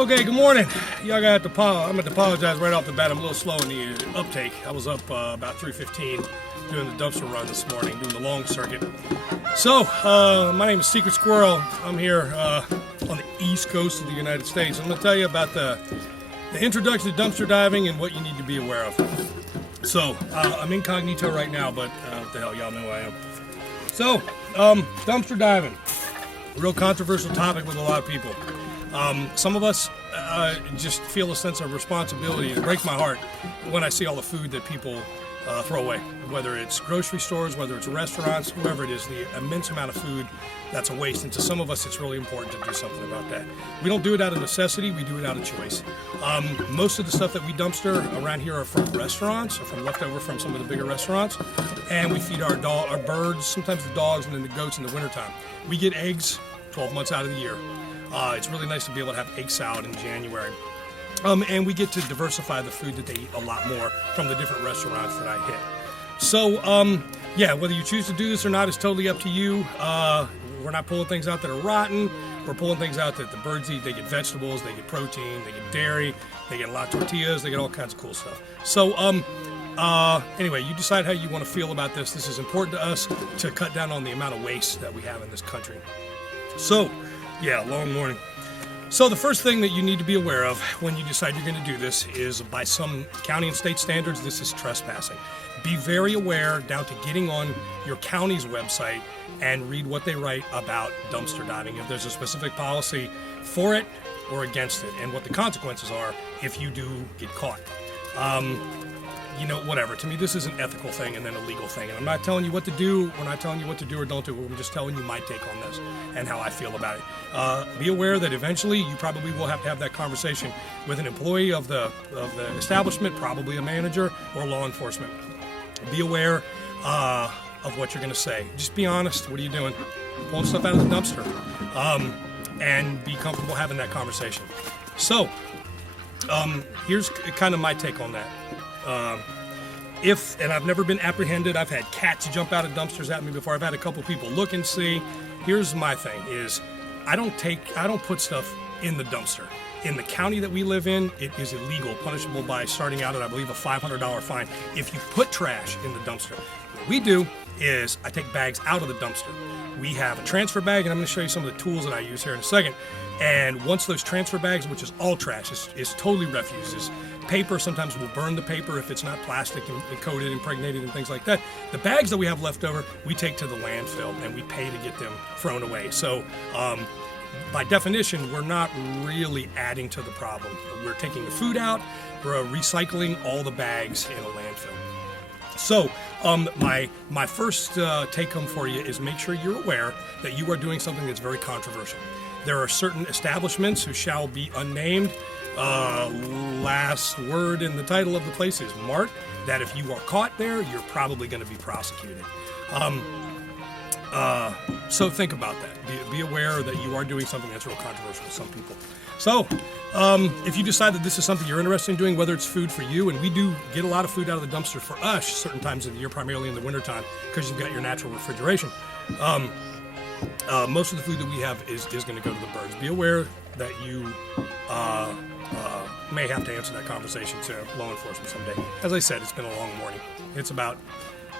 Okay, good morning. Y'all got to I'm going to apologize right off the bat. I'm a little slow in the uptake. I was up about 3:15 doing the dumpster run this morning, doing the long circuit. So, my name is Secret Squirrel. I'm here on the east coast of the United States. I'm going to tell you about the introduction to dumpster diving and what you need to be aware of. So, I'm incognito right now, but what the hell, y'all know who I am. So, dumpster diving. Real controversial topic with a lot of people. Some of us just feel a sense of responsibility. It breaks my heart when I see all the food that people throw away, whether it's grocery stores, whether it's restaurants, whoever it is, the immense amount of food that's a waste. And to some of us, it's really important to do something about that. We don't do it out of necessity, we do it out of choice. Most of the stuff that we dumpster around here are from restaurants, or from leftover from some of the bigger restaurants, and we feed our birds, sometimes the dogs, and then the goats in the wintertime. We get eggs 12 months out of the year. It's really nice to be able to have egg salad in January. And we get to diversify the food that they eat a lot more from the different restaurants that I hit. So, yeah, whether you choose to do this or not is totally up to you. We're not pulling things out that are rotten. We're pulling things out that the birds eat. They get vegetables, they get protein, they get dairy, they get a lot of tortillas, they get all kinds of cool stuff. So, anyway, you decide how you want to feel about this. This is important to us to cut down on the amount of waste that we have in this country. So, yeah, long morning. So the first thing that you need to be aware of when you decide you're going to do this is, by some county and state standards, this is trespassing. Be very aware down to getting on your county's website and read what they write about dumpster diving, if there's a specific policy for it or against it, and what the consequences are if you do get caught. You know, whatever. To me, this is an ethical thing and then a legal thing. And I'm not telling you what to do. We're not telling you what to do or don't do. I'm just telling you my take on this and how I feel about it. Be aware that eventually you probably will have to have that conversation with an employee of the establishment, probably a manager or law enforcement. Be aware of what you're going to say. Just be honest. What are you doing? Pulling stuff out of the dumpster. And be comfortable having that conversation. So, here's kind of my take on that. And I've never been apprehended. I've had cats jump out of dumpsters at me before. I've had a couple people look and see. Here's my thing is I don't put stuff in the dumpster. In the county that we live in, it is illegal, punishable by starting out at, I believe, a $500 fine if you put trash in the dumpster. What we do is I take bags out of the dumpster. We have a transfer bag, and I'm going to show you some of the tools that I use here in a second. And once those transfer bags, which is all trash, is totally refuse, is paper. Sometimes we'll burn the paper if it's not plastic and coated, impregnated, and things like that. The bags that we have left over, we take to the landfill, and we pay to get them thrown away. So, by definition, we're not really adding to the problem. We're taking the food out, we're recycling all the bags in a landfill. So, my first take-home for you is make sure you're aware that you are doing something that's very controversial. There are certain establishments who shall be unnamed. Last word in the title of the place is Mart, that if you are caught there, you're probably going to be prosecuted. So think about that. Be aware that you are doing something that's real controversial to some people. So, if you decide that this is something you're interested in doing, whether it's food for you, and we do get a lot of food out of the dumpster for us certain times of the year, primarily in the wintertime, because you've got your natural refrigeration. Most of the food that we have is going to go to the birds. Be aware that you may have to answer that conversation to law enforcement someday. As I said, it's been a long morning. It's about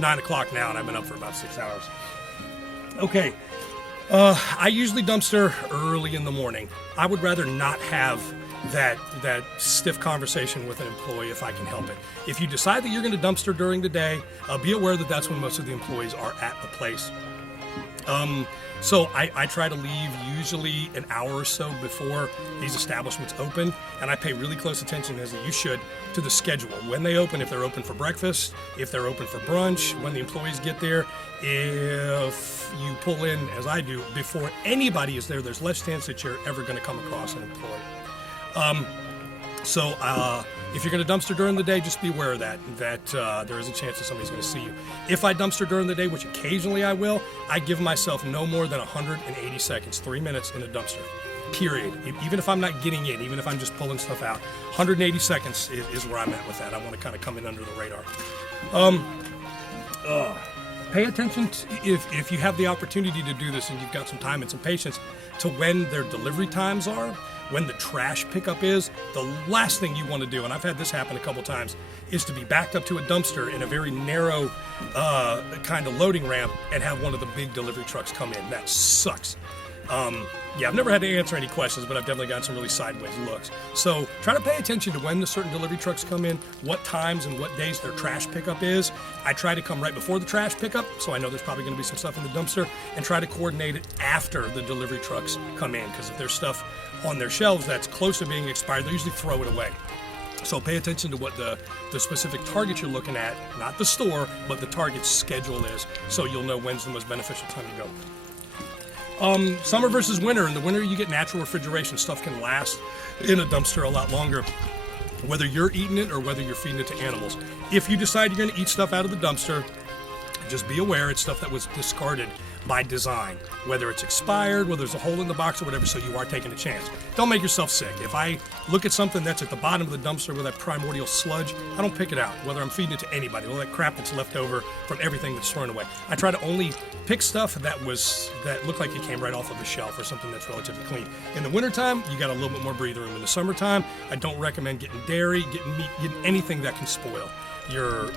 9 o'clock now, and I've been up for about 6 hours. Okay, I usually dumpster early in the morning. I would rather not have that stiff conversation with an employee if I can help it. If you decide that you're going to dumpster during the day, be aware that that's when most of the employees are at the place. So I try to leave usually an hour or so before these establishments open, and I pay really close attention, as you should, to the schedule. When they open, if they're open for breakfast, if they're open for brunch, when the employees get there. If you pull in, as I do, before anybody is there, there's less chance that you're ever going to come across an employee. If you're going to dumpster during the day, just be aware of that there is a chance that somebody's going to see you. If I dumpster during the day, which occasionally I will, I give myself no more than 180 seconds, 3 minutes in a dumpster, period. Even if I'm not getting in, even if I'm just pulling stuff out, 180 seconds is where I'm at with that. I want to kind of come in under the radar. Pay attention to, if you have the opportunity to do this and you've got some time and some patience, to when their delivery times are. when the trash pickup is, the last thing you want to do, and I've had this happen a couple times, is to be backed up to a dumpster in a very narrow kind of loading ramp and have one of the big delivery trucks come in. That sucks. Yeah, I've never had to answer any questions, but I've definitely gotten some really sideways looks. So try to pay attention to when the certain delivery trucks come in, what times and what days their trash pickup is. I try to come right before the trash pickup, so I know there's probably going to be some stuff in the dumpster, and try to coordinate it after the delivery trucks come in, because if there's stuff on their shelves that's close to being expired, they usually throw it away. So pay attention to what the specific target you're looking at, not the store, but the target's schedule is, so you'll know when's the most beneficial time to go. Summer versus winter. In the winter, you get natural refrigeration. Stuff can last in a dumpster a lot longer, whether you're eating it or whether you're feeding it to animals. If you decide you're going to eat stuff out of the dumpster, just be aware it's stuff that was discarded by design, whether it's expired, whether there's a hole in the box or whatever, so you are taking a chance. Don't make yourself sick. If I look at something that's at the bottom of the dumpster with that primordial sludge, I don't pick it out, whether I'm feeding it to anybody, all that crap that's left over from everything that's thrown away. I try to only pick stuff that looked like it came right off of the shelf or something that's relatively clean. In the wintertime, you got a little bit more breathing room. In the summertime, I don't recommend getting dairy, getting meat, getting anything that can spoil. Your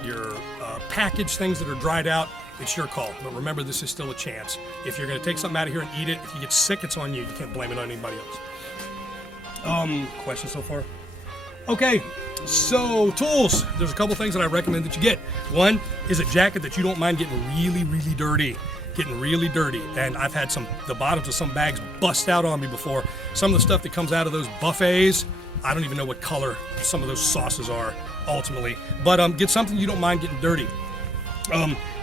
packaged things that are dried out, it's your call. But remember, this is still a chance. If you're going to take something out of here and eat it, if you get sick, it's on you. You can't blame it on anybody else. Questions so far? Okay, so tools. There's a couple things that I recommend that you get. One is a jacket that you don't mind getting really, really dirty. And I've had the bottoms of some bags bust out on me before. Some of the stuff that comes out of those buffets, I don't even know what color some of those sauces are ultimately. But get something you don't mind getting dirty.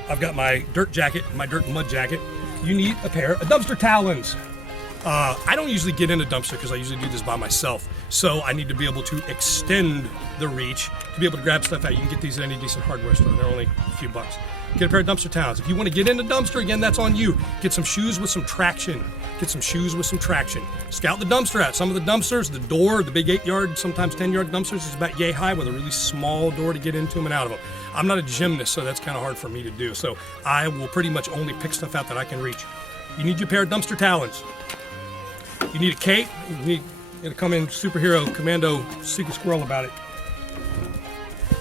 I've got my dirt jacket, my dirt and mud jacket. You need a pair of dumpster talons. I don't usually get in a dumpster because I usually do this by myself. So I need to be able to extend the reach to be able to grab stuff out. You can get these at any decent hardware store. They're only a few bucks. Get a pair of dumpster talons. If you want to get in a dumpster, again, that's on you. Get some shoes with some traction. Scout the dumpster out. Some of the dumpsters, the door, the big 8-yard, sometimes 10-yard dumpsters is about yay high with a really small door to get into them and out of them. I'm not a gymnast, so that's kind of hard for me to do. So I will pretty much only pick stuff out that I can reach. You need your pair of dumpster talons. You need a cape. You need to come in superhero, commando, secret squirrel about it.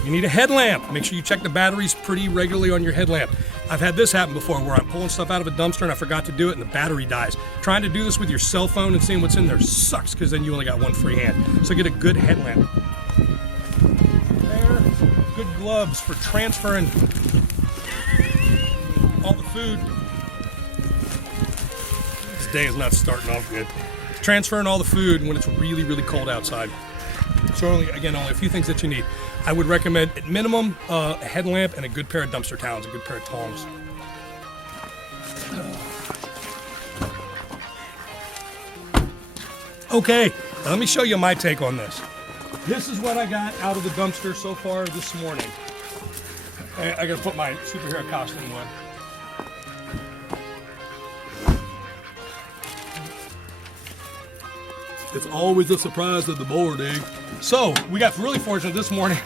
You need a headlamp. Make sure you check the batteries pretty regularly on your headlamp. I've had this happen before where I'm pulling stuff out of a dumpster and I forgot to do it and the battery dies. Trying to do this with your cell phone and seeing what's in there sucks because then you only got one free hand. So get a good headlamp. Pair of good gloves for transferring all the food. This day is not starting off good. Transferring all the food when it's really, really cold outside. So only a few things that you need. I would recommend, at minimum, a headlamp and a good pair of dumpster towels, a good pair of tongs. Okay, now let me show you my take on this. This is what I got out of the dumpster so far this morning. I gotta put my superhero costume on. It's always a surprise at the board, eh? So, we got really fortunate this morning.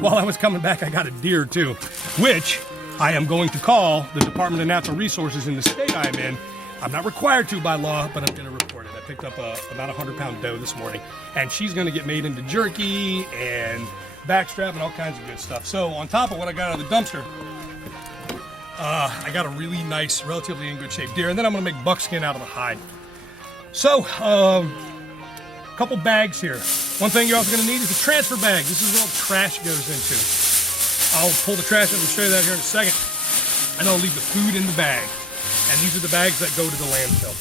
While I was coming back, I got a deer too, which I am going to call the Department of Natural Resources in the state I am in. I'm not required to by law, but I'm going to report it. I picked up about 100-pound doe this morning, and she's going to get made into jerky and backstrap and all kinds of good stuff. So, on top of what I got out of the dumpster, I got a really nice, relatively in good shape deer, and then I'm going to make buckskin out of the hide. So, couple bags here. One thing you're also going to need is a transfer bag. This is where all the trash goes into. I'll pull the trash out and show you that here in a second. And I'll leave the food in the bag. And these are the bags that go to the landfill.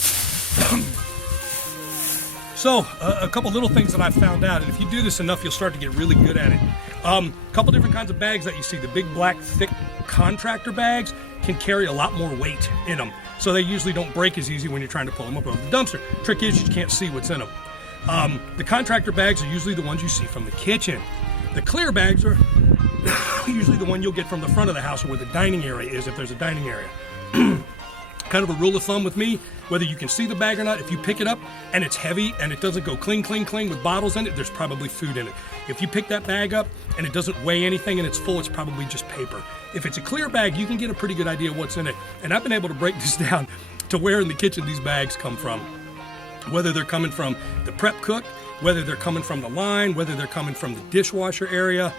So, a couple little things that I've found out, and if you do this enough, you'll start to get really good at it. A couple different kinds of bags that you see. The big, black, thick contractor bags can carry a lot more weight in them. So they usually don't break as easy when you're trying to pull them up over the dumpster. Trick is you can't see what's in them. The contractor bags are usually the ones you see from the kitchen. The clear bags are usually the one you'll get from the front of the house or where the dining area is, if there's a dining area. Kind of a rule of thumb with me, whether you can see the bag or not, if you pick it up and it's heavy and it doesn't go cling, cling, cling with bottles in it, there's probably food in it. If you pick that bag up and it doesn't weigh anything and it's full, it's probably just paper. If it's a clear bag, you can get a pretty good idea of what's in it. And I've been able to break this down to where in the kitchen these bags come from. Whether they're coming from the prep cook, whether they're coming from the line, whether they're coming from the dishwasher area,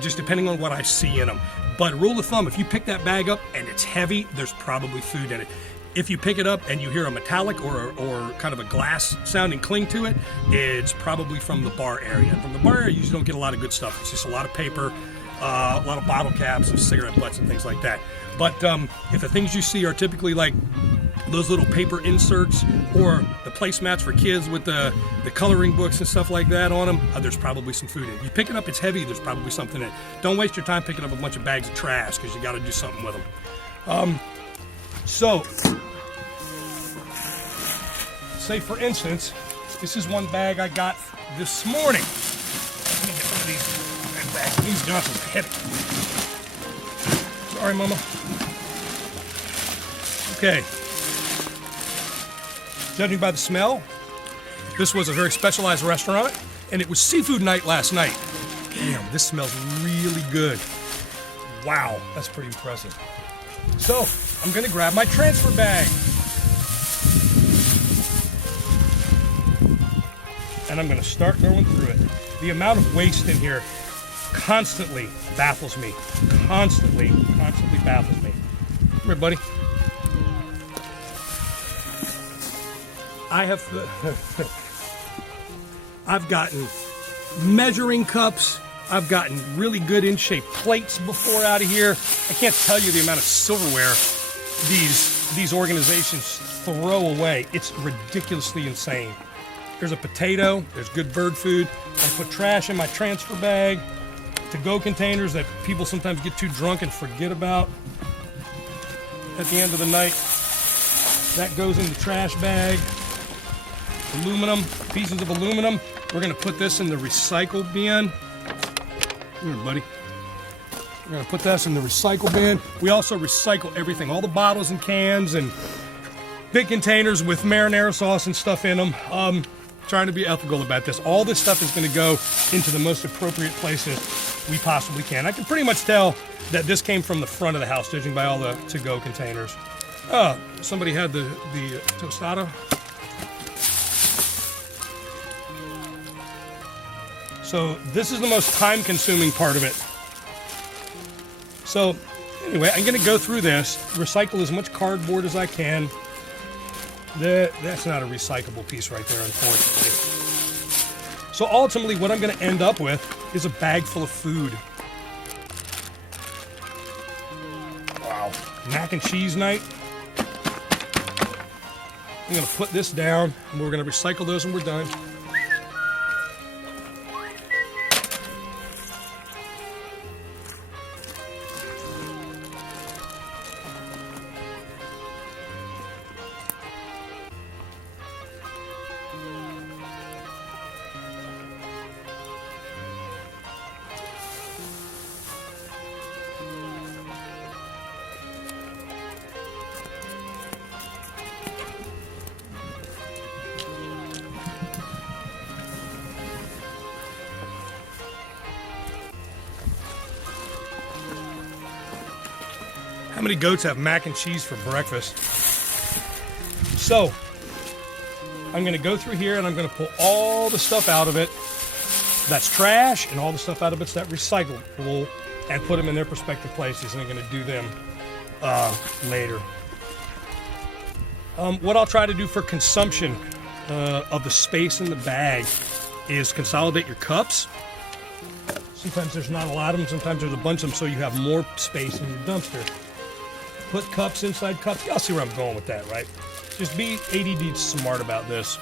just depending on what I see in them. But rule of thumb, if you pick that bag up and it's heavy, there's probably food in it. If you pick it up and you hear a metallic or kind of a glass sounding cling to it, it's probably from the bar area. From the bar area, you usually don't get a lot of good stuff. It's just a lot of paper, a lot of bottle caps and cigarette butts and things like that. But if the things you see are typically like those little paper inserts or the placemats for kids with the coloring books and stuff like that on them, there's probably some food in it. You pick it up, it's heavy, there's probably something in it. Don't waste your time picking up a bunch of bags of trash because you got to do something with them. So, say for instance, this is one bag I got this morning. Let me get one of these bags. These Johnsons are heavy. Sorry, Mama. Okay. Judging by the smell, this was a very specialized restaurant, and it was seafood night last night. Damn, this smells really good. Wow, that's pretty impressive. So, I'm gonna grab my transfer bag. And I'm gonna start going through it. The amount of waste in here constantly baffles me. Constantly baffles me. Come here, buddy. I've gotten measuring cups. I've gotten really good in-shape plates before out of here. I can't tell you the amount of silverware these organizations throw away. It's ridiculously insane. There's a potato, there's good bird food. I put trash in my transfer bag, to-go containers that people sometimes get too drunk and forget about at the end of the night. That goes in the trash bag. Aluminum, pieces of aluminum. We're gonna put this in the recycle bin. Come here, buddy. We're gonna put this in the recycle bin. We also recycle everything, all the bottles and cans and big containers with marinara sauce and stuff in them. Trying to be ethical about this. All this stuff is gonna go into the most appropriate places we possibly can. I can pretty much tell that this came from the front of the house, judging by all the to-go containers. Somebody had the tostada. So this is the most time-consuming part of it. So anyway, I'm going to go through this, recycle as much cardboard as I can. That's not a recyclable piece right there, unfortunately. So ultimately, what I'm going to end up with is a bag full of food. Wow. Mac and cheese night. I'm going to put this down, and we're going to recycle those when we're done. How many goats have mac and cheese for breakfast? So, I'm going to go through here and I'm going to pull all the stuff out of it that's trash and all the stuff out of it's that recyclable and put them in their respective places, and I'm going to do them later. What I'll try to do for consumption of the space in the bag is consolidate your cups. Sometimes there's not a lot of them, sometimes there's a bunch of them, so you have more space in your dumpster. Put cups inside cups. Y'all see where I'm going with that, right? Just be ADD smart about this.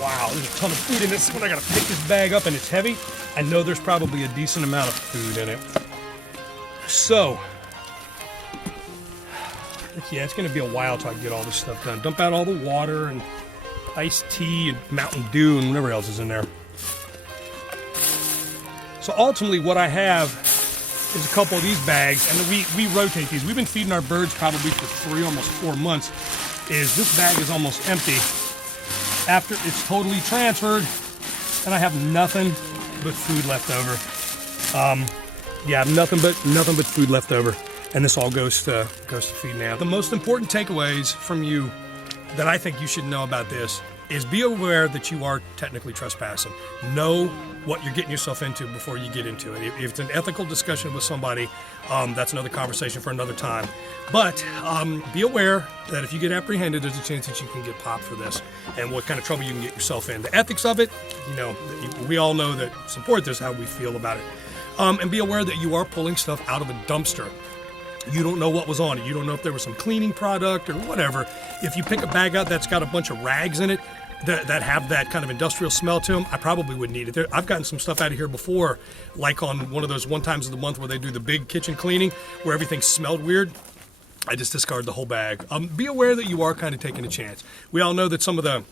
Wow, there's a ton of food in this. When I gotta pick this bag up and it's heavy, I know there's probably a decent amount of food in it. So, yeah, it's gonna be a while till I get all this stuff done. Dump out all the water and iced tea and Mountain Dew and whatever else is in there. So ultimately what I have is a couple of these bags, and we rotate these. We've been feeding our birds probably for almost 4 months. This bag is almost empty after it's totally transferred, and I have nothing but food left over. Yeah, nothing but food left over, and this all goes to feed now. The most important takeaways from you that I think you should know about this is be aware that you are technically trespassing. Know what you're getting yourself into before you get into it. If it's an ethical discussion with somebody, that's another conversation for another time. But be aware that if you get apprehended, there's a chance that you can get popped for this, and what kind of trouble you can get yourself in. The ethics of it, we all know that support this, how we feel about it. And be aware that you are pulling stuff out of a dumpster. You don't know what was on it. You don't know if there was some cleaning product or whatever. If you pick a bag out that's got a bunch of rags in it that have that kind of industrial smell to them, I probably wouldn't eat it. I've gotten some stuff out of here before, like on one of those one times of the month where they do the big kitchen cleaning, where everything smelled weird. I just discard the whole bag. Be aware that you are kind of taking a chance. We all know that some of the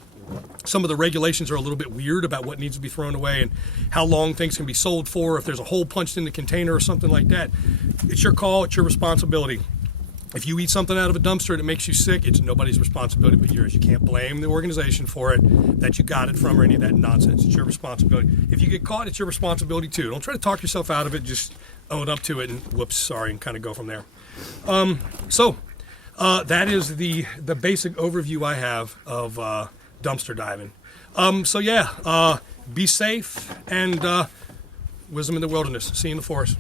regulations are a little bit weird about what needs to be thrown away and how long things can be sold for, if there's a hole punched in the container or something like that. It's your call, it's your responsibility. If you eat something out of a dumpster that makes you sick, it's nobody's responsibility but yours. You can't blame the organization for it, that you got it from, or any of that nonsense. It's your responsibility. If you get caught, it's your responsibility too. Don't try to talk yourself out of it, just own up to it and whoops, sorry, and kind of go from there. That is the basic overview I have of dumpster diving. Be safe and wisdom in the wilderness. See you in the forest.